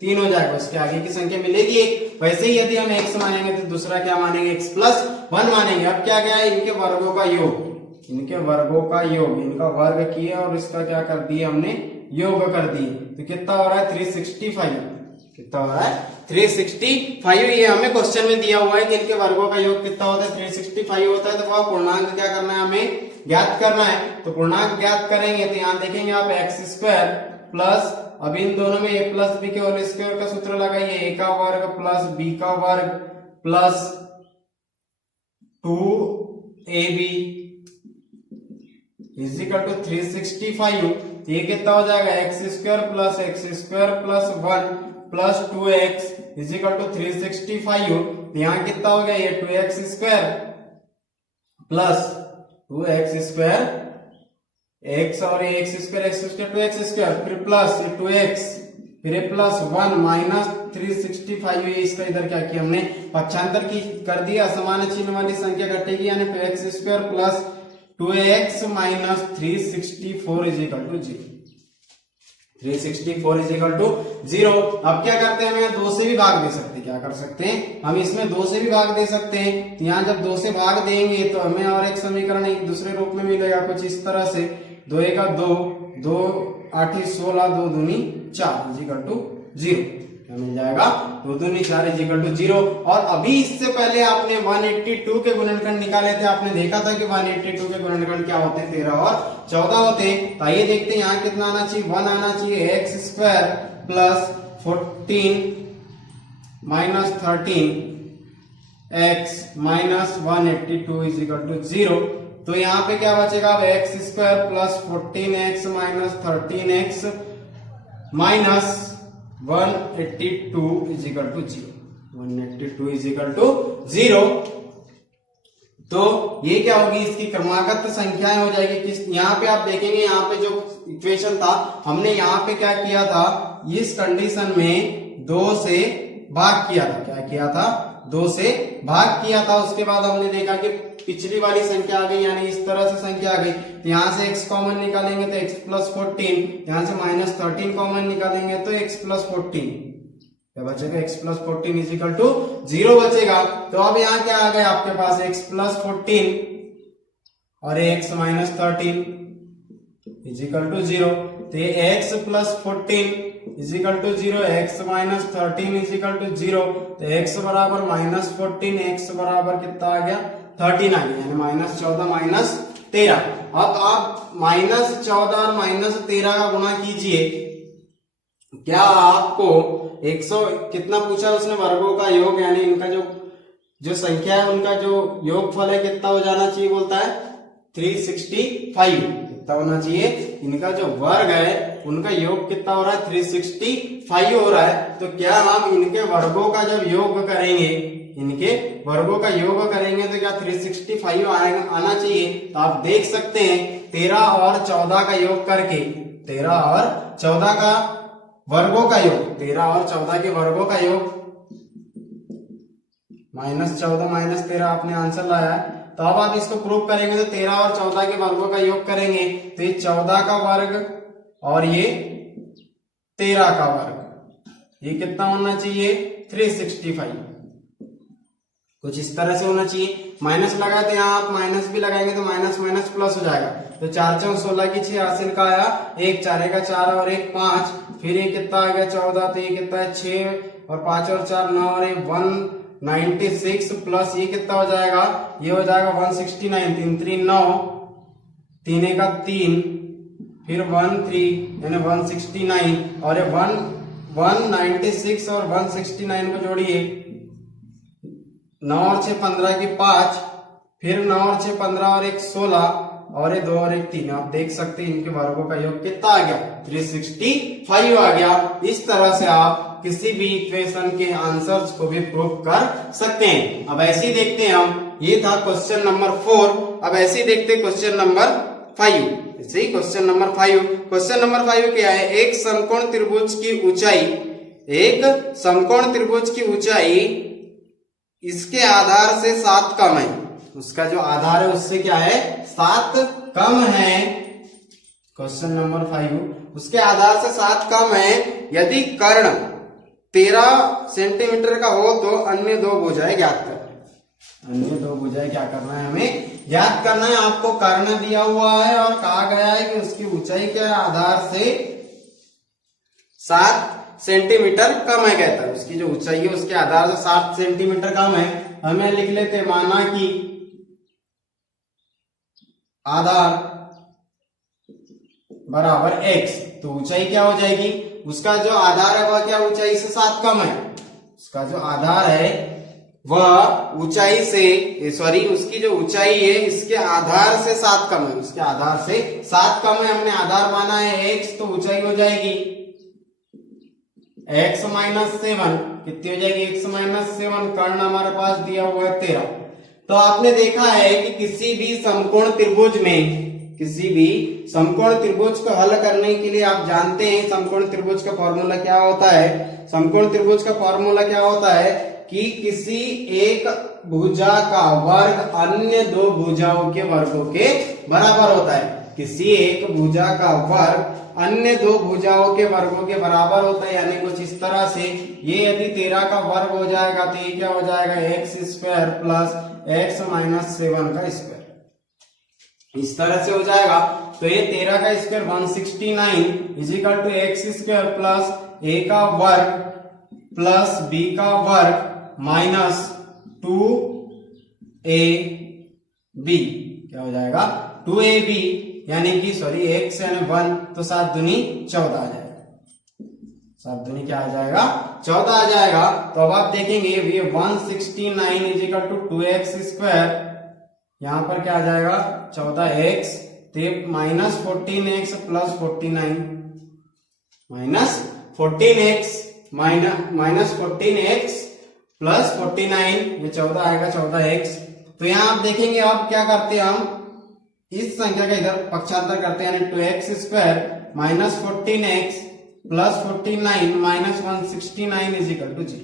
3 हो जाएगा। उसके आगे की संख्या मिलेगी 1। वैसे ही यदि हम x मानेंगे तो दूसरा क्या मानेंगे, x+1 मानेंगे। अब क्या क्या है, इनके वर्गों का योग। इनके वर्गों का योग, इनका वर्ग किया और इसका क्या कर दिया हमने, योग कर दिए। तो कितना हो रहा है, 365। कितना हो रहा है, 365। ये हमें क्वेश्चन में दिया हुआ है कि इनके वर्गों का योग कितना होता है, 365 होता है। तो वह पूर्णांक क्या करना है, हमें ज्ञात करना है। तो पूर्णांक ज्ञात करेंगे तो यहाँ देखेंगे आप x² प्लस, अब इन दोनों में a प्लस बी के होल स्क्वायर का सूत्र लगाइए, a का वर्ग प्लस b का वर्ग plus 2ab is equal to 365। ये कितना हो जाएगा, x² plus 1 plus 2x is equal to 365। यहाँ कितना हो गया, ये 2x² प्लस 2x², x और x² 2x², फिर प्लस 2x, फिर प्लस 1 माइनस 365। इसका इधर क्या किया हमने, पक्षांतर की कर दिया। असमान चिन्ह वाली संख्या घटेगी, यानी 2x² plus 2x minus 364 is equal to 0। 364 is equal to 0। अब क्या करते हैं, हमें 2 से भी भाग दे सकते हैं। क्या कर सकते हैं, हम इसमें 2 से भी भाग दे सकते हैं। तो यहाँ जब 2 से भाग देंगे तो हमें और एक समीकरण एक दूसरे रूप में मिलेगा, कुछ इस तरह से। 2 का 2, 2 8 16, 2 दूनी 4 इज इक्वल टू 0। क्या मिल जाएगा, 2 दूनी 4 इज इक्वल टू 0। और अभी इससे पहले आपने 182 के गुणनखंड निकाले थे। आपने देखा था कि 182 के गुणनखंड क्या होते हैं, 13 और 14 होते हैं। तो आइए देखते हैं यहाँ कितना आना चाहिए, 1 आना चाहिए। x² plus 14 minus 13 x minus 182 is equal to 0। तो यहाँ पे क्या बचेगा, अब x² plus 14x minus 13x minus 182 is equal to 0। 182 is equal to 0। तो ये क्या होगी, इसकी क्रमागत संख्याएं हो जाएगी। किस, यहाँ पे आप देखेंगे, यहाँ पे जो इक्वेशन था, हमने यहाँ पे क्या किया था, इस कंडीशन में 2 से भाग किया था। क्या किया था, 2 से भाग किया था। उसके बाद हमने देखा कि पिछली वाली संख्या आ गई, यानी इस तरह से संख्या आ गई। तो यहाँ से x कॉमन निकालेंगे तो x+14, यहाँ से -13 कॉमन निकालेंगे तो x+14 क्या बचेगा, x+14 इज इक्वल टू 0 बचेगा। तो अब यहाँ क्या आ गया आपके पास, x+14 और x-13 इज इक्वल टू 0। तो ये x+14 is equal to 0, x-13 is equal to 0। तो x बराबर -14, x बराबर कितना आ गया, 13 आ गया, यानी -14 -13। अब आप -14 और -13 का गुणा कीजिए। क्या आपको 100 कितना पूछा उसने, वर्गों का योग, यानी इनका जो संख्या है उनका जो योगफल है कितना हो जाना चाहिए, बोलता है 365। कितना होना चाहिए, इनका जो वर्ग है उनका योग कितना हो रहा है, 365 हो रहा है। तो क्या हम इनके वर्गों का जब योग करेंगे, इनके वर्गों का योग करेंगे तो क्या 365 आना चाहिए। तो आप देख सकते हैं 13 और 14 का योग करके, 13 और 14 का वर्गों का योग, 13 और 14 के वर्गों का योग -14 -13 आपने आंसर लाया है। तो अब आप इसको प्रूव करेंगे तो 13 और 14 के वर्गों का योग करेंगे तो ये 14 का वर्ग और ये 13 का वर्ग, ये कितना होना चाहिए, 365। कुछ इस तरह से होना चाहिए। माइनस लगाए तो यहाँ आप माइनस भी लगाएंगे तो माइनस माइनस प्लस हो जाएगा। तो 4 4 16 की 6 हासिल का आया, 1 4 का 4 और 1 5, फिर ये कितना आ गया 14, तो ये कितना है 6 और 5 और 4 9 और 196 प्लस ये कितना हो जाएगा, ये हो जाएगा 169, 3 3 9, 3 का 3, फिर 1 3 यानी 169 और 196 और 169 को जोड़िए, 9 और 6 15 की 5, फिर 9 और 6 15 और 1 16 और ये 2 और 1 3, आप देख सकते हैं इनके वर्गों का योग कितना आ गया, 365 आ गया। इस तरह से आप किसी भी इक्वेशन के आंसर्स को भी प्रूव कर सकते हैं। अब ऐसे ही देखते हैं हम, ये था क्वेश्चन नंबर 4। अब ऐसे ही देखते हैं क्वेश्चन नंबर 5। ऐसे ही क्वेश्चन नंबर 5, क्वेश्चन नंबर 5 क्या है, एक समकोण त्रिभुज की ऊंचाई, एक समकोण त्रिभुज की ऊंचाई इसके आधार से 7 कम है, उसका जो आधार है उससे क्या है, 7 कम है। क्वेश्चन नंबर 5, उसके आधार से 7 कम है यदि कर्ण 13 सेंटीमीटर का हो तो अन्य 2 भुजाएं ज्ञात कर। अन्य 2 भुजाएं क्या करना है, हमें ज्ञात करना है। आपको कर्ण दिया हुआ है और कहा गया है कि उसकी ऊंचाई के आधार से 7 सेंटीमीटर कम है, कहता है उसकी जो ऊंचाई है उसके आधार से 7 सेंटीमीटर कम है। हमें लिख लेते, माना कि आधार बराबर x, तो ऊंचाई क्या हो जाएगी, उसका जो आधार है वह क्या ऊंचाई से 7 कम है, उसका जो आधार है वह ऊंचाई से, सॉरी उसकी जो ऊंचाई है इसके आधार से 7 कम है, उसके आधार से 7 कम है। हमने आधार माना है x, तो ऊंचाई हो जाएगी x - 7, कितनी हो जाएगी, x - 7। कर्ण हमारे पास दिया हुआ है 13। तो आपने देखा है कि किसी भी समकोण त्रिभुज में, किसी भी समकोण त्रिभुज को हल करने के लिए आप जानते हैं समकोण त्रिभुज का फॉर्मूला क्या होता है। समकोण त्रिभुज का फॉर्मूला क्या होता है कि किसी एक भुजा का वर्ग अन्य 2 भुजाओं के वर्गों के बराबर होता है। किसी एक भुजा का वर्ग अन्य 2 भुजाओं के वर्गों के बराबर होता है, यानी कुछ इस तरह से, ये यदि 13 का वर्ग हो जाएगा तो ये क्या हो जाएगा, x² प्लस x - 7 का स्क्वायर, इस तरह से हो जाएगा। तो ये 13 का स्क्वायर 169 इजिकल टू x² प्लस a का वर्ग प्लस b का वर्ग माइनस 2ab, क्या हो जाएगा 2ab, यानी कि सॉरी x यानी 1, तो 7 दूनी 14 आ जाएगा, 7 दूनी क्या आ जाएगा, 14 आ जाएगा। तो अब आप देखेंगे ये 169 इजिकल टू 2x², यहां पर क्या आ जाएगा 14x, minus 14x plus 49, minus 14x plus 49, ये 14 आएगा 14x। तो यहां आप देखेंगे, अब क्या करते हैं हम, इस संख्या का इधर पक्षांतर करते हैं, यानी 2x² minus 14x plus 49 minus 169 is equal to 0।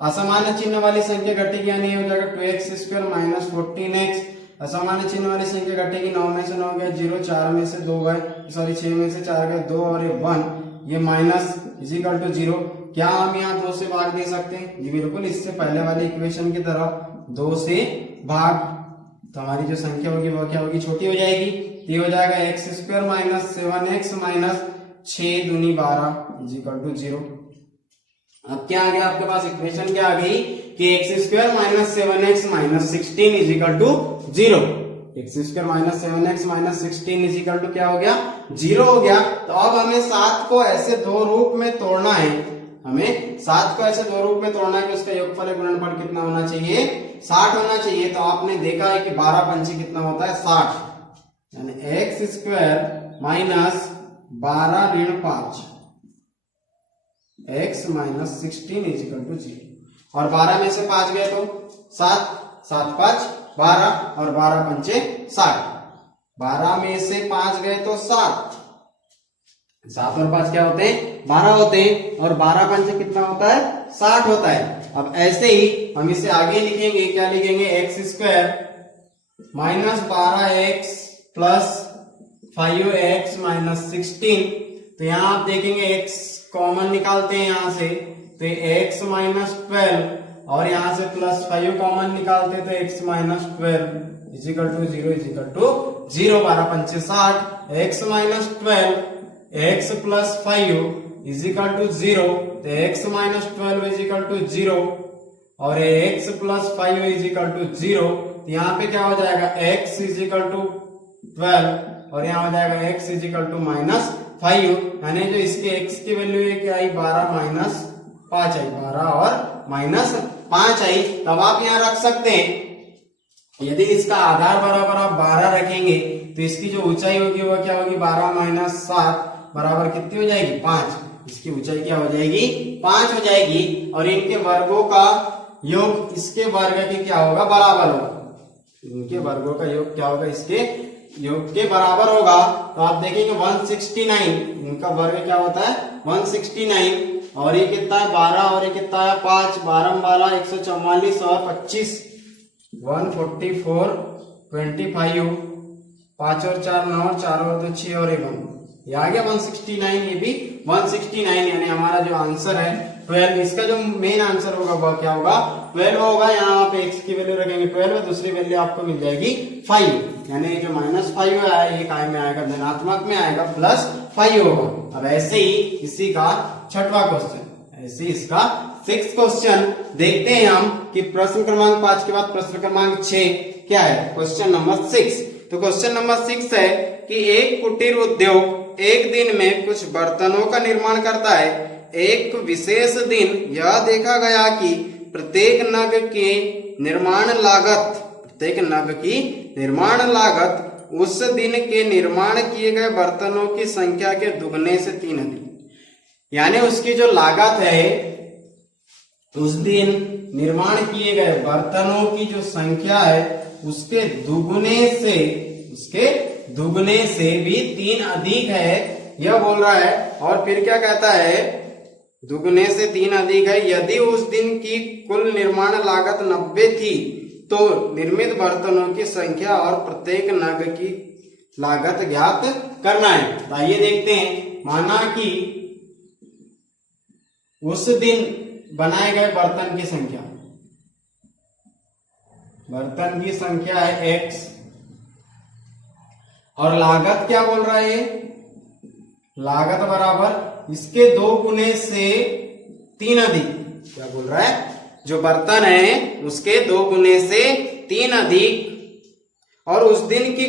असमान्य चिन्ह वाली संख्या घटेगी, यानी हो जाएगा 2x² माइनस 14x। असमान्य चिन्ह वाली संख्या घटेगी, 9 में से 9 गए 0, 4 में से 2 गए, सॉरी 6 में से 4 गए 2 और ये 1, ये माइनस इजिकल टू 0। क्या हम यहाँ 2 से भाग दे सकते हैं, जी बिल्कुल, इससे पहले वाले इक्वेशन की तरह 2 से भाग, तो हमारी जो संख्या होगी वो क्या होगी, छोटी हो जाएगी। ये हो जाएगा x² माइनस 7x माइनस 6 दूनी 12 इजिकल टू 0। अब क्या आ गया आपके पास, इक्वेशन क्या आ गई कि x² minus 7x minus 16 is equal to 0। x² minus 7x minus 16 is equal to क्या हो गया, 0 हो गया। तो अब हमें 7 को ऐसे 2 रूप में तोड़ना है, हमें 7 को ऐसे 2 रूप में तोड़ना है कि उसका योगफल गुणनफल कितना होना चाहिए, 60 होना चाहिए। तो आपने देखा है कि 12 पंचे कितना होता है, 60, यानी x² माइनस 12 ऋण 5 x माइनस 16 इजिकल टू 0। और 12 में से 5 गए तो 7, 7 5 12 और 12 पंचे 60, 12 में से 5 गए तो 7, 7 और 5 क्या होते हैं, 12 होते हैं, और 12 पंचे कितना होता है, 60 होता है। अब ऐसे ही हम इसे आगे लिखेंगे, क्या लिखेंगे, x² minus 12x plus 5x minus 16। तो यहां आप देखेंगे x कॉमन निकालते हैं यहां से, तो x माइनस 12 और यहां से प्लस 5 कॉमन निकालते तो x minus 12 is equal to 0 is equal to 0। 12 पंचे 60, x minus 12 x plus 5 is equal to 0, तो x माइनस 12 इजिकल टू 0 और x प्लस 5 इजिकल टू 0। यहाँ पे क्या हो जाएगा, x इजिकल टू 12 और यहाँ हो जाएगा x इजिकल टू माइनस 5, यानी जो इसके x की वैल्यू है क्या आई, 12 माइनस 5 आई, 12 और माइनस 5 आई। तब आप यहाँ रख सकते हैं, यदि इसका आधार बराबर आप 12 रखेंगे तो इसकी जो ऊंचाई होगी वो क्या होगी 12 माइनस 7 बराबर कितनी हो जाएगी 5। इसकी ऊंचाई क्या हो जाएगी 5 हो जाएगी और इनके वर्गों का योग इसके वर्ग के क्या होगा बराबर होगा। इनके वर्गों का योग क्या होगा इसके योग के बराबर होगा। तो आप देखेंगे 169 इनका वर्ग क्या होता है 169 और ये कितना है 12 और ये कितना है 5 12 12 144 और 25 144 25 5 और 4 9 4 और 2 6 और 1 ये आ गया 169 ये भी 169 यानी हमारा जो आंसर है 12। इसका जो मेन आंसर होगा वह क्या होगा 12 होगा। यहाँ पे x की वैल्यू रखेंगे 12 दूसरी वैल्यू आपको मिल जाएगी 5 यानी जो -5 है ये काय में आएगा धनात्मक में आएगा +5 होगा। अब ऐसे ही इसी का छठवां क्वेश्चन ऐसे ही इसका 6th क्वेश्चन देखते हैं हम कि प्रश्न क्रमांक 5 के बाद प्रश्न क्रमांक 6 क्या है। क्वेश्चन नंबर 6 तो क्वेश्चन नंबर 6 है कि एक कुटीर उद्योग एक दिन में कुछ बर्तनों का निर्माण करता है। एक विशेष दिन यह देखा गया कि प्रत्येक नग की निर्माण लागत उस दिन के निर्माण किए गए बर्तनों की संख्या के दुगने से 3 अधिक। यानी उसकी जो लागत है उस दिन निर्माण किए गए बर्तनों की जो संख्या है उसके दुगने से भी 3 अधिक है यह बोल रहा है। और फिर क्या कहता है दुगने से 3 अधिक है यदि उस दिन की कुल निर्माण लागत 90 थी तो निर्मित बर्तनों की संख्या और प्रत्येक नग की लागत ज्ञात करना है। तो आइए देखते हैं। माना कि उस दिन बनाए गए बर्तन की संख्या है x और लागत क्या बोल रहा है लागत बराबर इसके 2 गुने से 3 अधिक। क्या बोल रहा है जो बर्तन है उसके 2 गुने से 3 अधिक और उस दिन की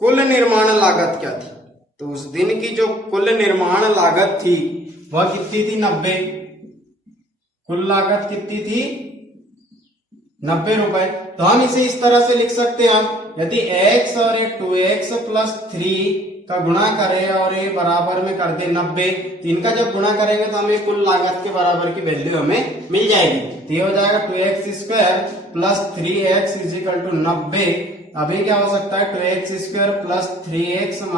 कुल निर्माण लागत क्या थी। तो उस दिन की जो कुल निर्माण लागत थी वह कितनी थी 90। कुल लागत कितनी थी 90 रुपए। तो हम इसे इस तरह से लिख सकते हैं यदि x और 2x + 3 का गुणा करें और ये बराबर में कर दे 90 तो इनका जब गुणा करेंगे तो हमें कुल लागत के बराबर की वैल्यू हमें मिल जाएगी। तो ये हो जाएगा 2x² + 3x = 90। अभी क्या हो सकता है 2x² + 3x -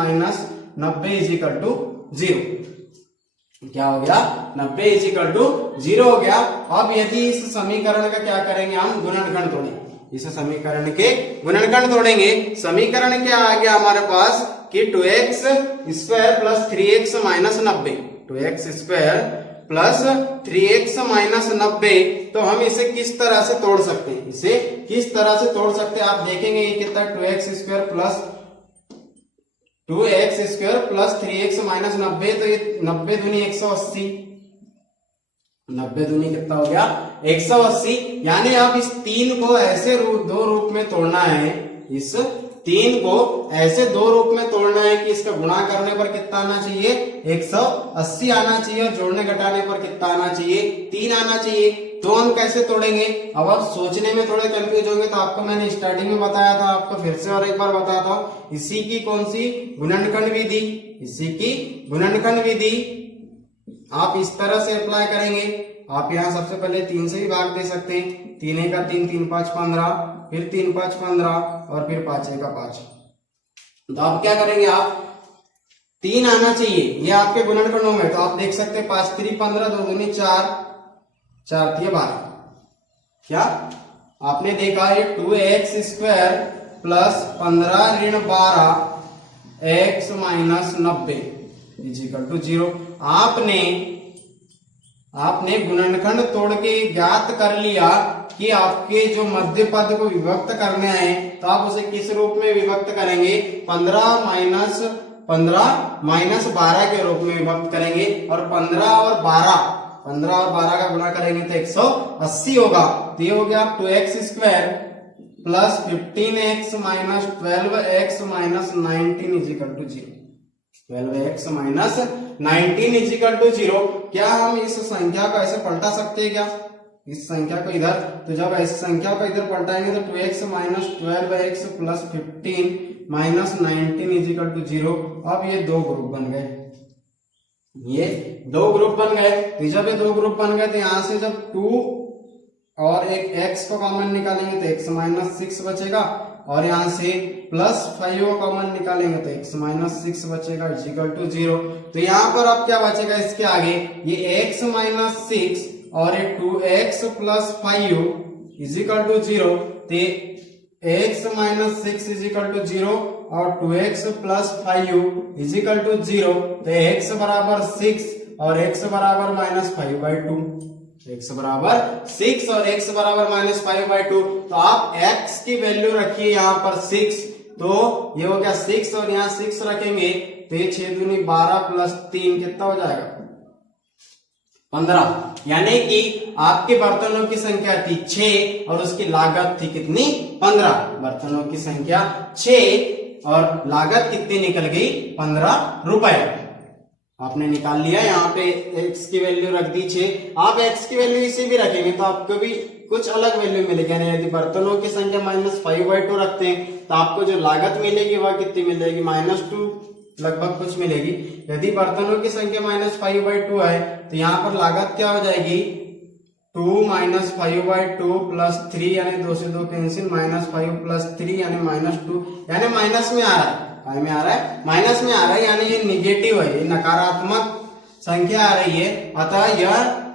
90 = 0। क्या हो गया 90 = 0 हो गया। अब यदि इस समीकरण का क्या करेंगे हम गुणनखंड तोड़ेंगे। इस समीकरण के गुणनखंड तोड़ेंगे। समीकरण क्या आ गया हमारे पास कि 2x² + 3x - 90 2x² + 3x - 90। तो हम इसे किस तरह से तोड़ सकते हैं आप देखेंगे ये कितना 2x² + 3x - 90 तो ये 90 दूनी 180 90 दूनी कितना हो गया 180। यानी आप इस 3 को ऐसे दो रूप में तोड़ना है। इस 3 को ऐसे 2 रूप में तोड़ना है कि इसका गुणा करने पर कितना आना चाहिए 180 आना चाहिए और जोड़ने घटाने पर कितना आना चाहिए 3 आना चाहिए। तो हम कैसे तोड़ेंगे। अब आप सोचने में थोड़े कंफ्यूज होंगे तो आपको मैंने स्टार्टिंग में बताया था आपको फिर से और एक बार बताता हूं। इसी की कौन सी गुणनखंड विधि आप इस तरह से अप्लाई करेंगे। आप यहाँ सबसे पहले 3 से भी भाग दे सकते हैं। 3 × 3 3 5 15 फिर 3 5 15 और फिर 5 × 5। तो आप क्या करेंगे आप 3 आना चाहिए ये आपके गुणनखंडों में। तो आप देख सकते हैं 5 3 15 2 दूनी 4 4 3 12। क्या आपने देखा ये 2x² + 15 - 12 x - 90 = 0। आपने गुणनखंड तोड़ के ज्ञात कर लिया कि आपके जो मध्य पद को विभक्त करने हैं तो आप उसे किस रूप में विभक्त करेंगे 15 - 12 के रूप में विभक्त करेंगे। और 15 और 12 का गुणा करेंगे तो 180 होगा। तो ये हो गया 2x² + 15x - 12x - 19 = 0 12x - 19 = 0। क्या हम इस संख्या को ऐसे पलटा सकते हैं क्या इस संख्या को इधर। तो जब इस संख्या को इधर पलटाएंगे तो 2x - 12x + 15 minus 19 is equal to 0। अब ये दो ग्रुप बन गए, ये दो ग्रुप बन गए। तो जब ये दो ग्रुप बन गए तो यहां से जब 2 और एक x को कॉमन निकालेंगे तो x माइनस 6 बचेगा, और यहां से प्लस 5 को कॉमन निकालेंगे तो x माइनस 6 बचेगा इज इक्वल टू 0। तो यहाँ पर अब क्या बचेगा इसके आगे, ये x माइनस 6 और ये 2x plus 5 is equal to 0। तो x minus 6 is equal to 0 और 2x plus 5 is equal to 0। तो x बराबर 6 और x बराबर माइनस 5/2, x बराबर 6 और x बराबर माइनस 5/2। तो आप x की वैल्यू रखिए यहाँ पर 6, तो ये हो गया 6 और यहाँ 6 रखेंगे तो ये 6 दूनी 12 प्लस 3 कितना हो जाएगा 15। यानी कि आपके बर्तनों की संख्या थी 6 और उसकी लागत थी कितनी 15। बर्तनों की संख्या 6 और लागत कितनी निकल गई 15 रुपए। आपने निकाल लिया। यहाँ पे x की वैल्यू रख दी 6, आप x की वैल्यू इसे भी रखेंगे तो आपको भी कुछ अलग वैल्यू मिलेगी। यानी यदि बर्तनों की संख्या माइनस 5/2 रखते हैं तो आपको जो लागत मिलेगी वह कितनी मिलेगी -2 लगभग कुछ मिलेगी। यदि बर्तनों की संख्या माइनस 5/2 है तो यहाँ पर लागत क्या हो जाएगी 2 माइनस 5/2 प्लस 3 यानी 2 से 2 कैंसिल, -5 प्लस 3 यानी -2, यानी माइनस में आ रहा है। काय में आ रहा है माइनस में आ रहा है, यानी ये निगेटिव है, ये नकारात्मक संख्या आ रही है। अतः यह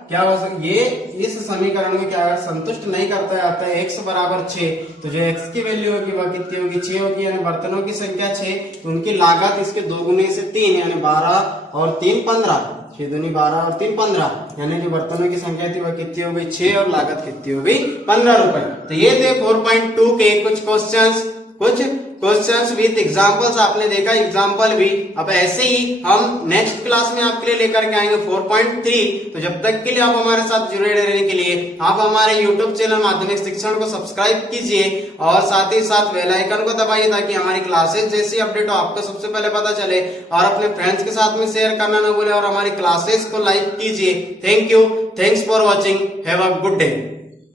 क्या हो सकता, ये इस समीकरण में क्या संतुष्ट नहीं करता है। अतः x बराबर 6, तो जो x की वैल्यू होगी वह कितनी होगी 6 होगी। यानी बर्तनों की संख्या 6, तो उनकी लागत इसके 2 गुने से 3 यानी 12 और 3 15, 6 दूनी 12 और 3 15, यानी जो बर्तनों की संख्या थी वह कितनी हो गई 6 और लागत कितनी हो गई 15 रुपए। तो ये थे 4.2 के कुछ क्वेश्चंस विद एग्जांपल्स। आपने देखा एग्जांपल भी। अब ऐसे ही हम नेक्स्ट क्लास में आपके लिए लेकर के आएंगे 4.3। तो जब तक के लिए आप हमारे साथ जुड़े रहने के लिए आप हमारे यूट्यूब चैनल माध्यमिक शिक्षण को सब्सक्राइब कीजिए और साथ ही साथ बेल आइकन को दबाइए ताकि हमारी क्लासेस जैसी अपडेट हो आपको सबसे पहले पता चले, और अपने फ्रेंड्स के साथ में शेयर करना न भूले और हमारी क्लासेस को लाइक कीजिए। Thank you, thanks for watching, have a good day.